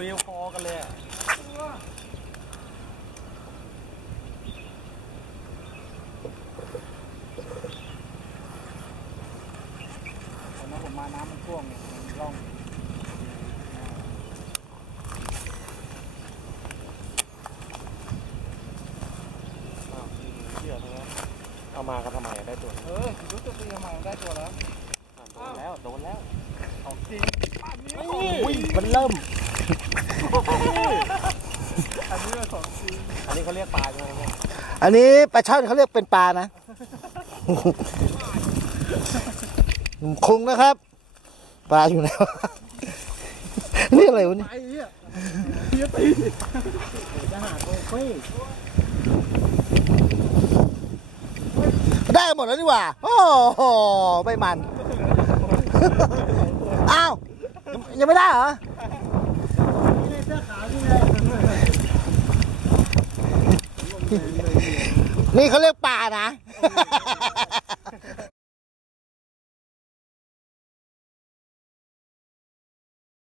คุยพอกันเลยอะตอนนั้นผมมาน้ำมันท่วมไงมันร่องอ้าวเชื่อใช่ไหมเอามากันทำไมอะได้ตัวนี้เออรู้สึกดีทำไมมันได้ตัวแล้ว อะโดนแล้ว โดนแล้ว ของจริงอันนี้อุ้ยมันเริ่ม อันนี้เป็นของจริงอันนี้เขาเรียกปลาใช่ไหมเนี่ยอันนี้ปลาช่อนเขาเรียกเป็นปลานะคุงนะครับ ปลาอยู่ไหนวะนี่อะไรวะเนี่ยไอ้เหี้ยเหี้ยตีจะหาโกเฟ้ได้หมดแล้วนี่หว่า โอ้โหไม่มัน อ้าว ยังไม่ได้เหรอ เสื้อขาวนี่ไง นี่เขาเรียกป่านะ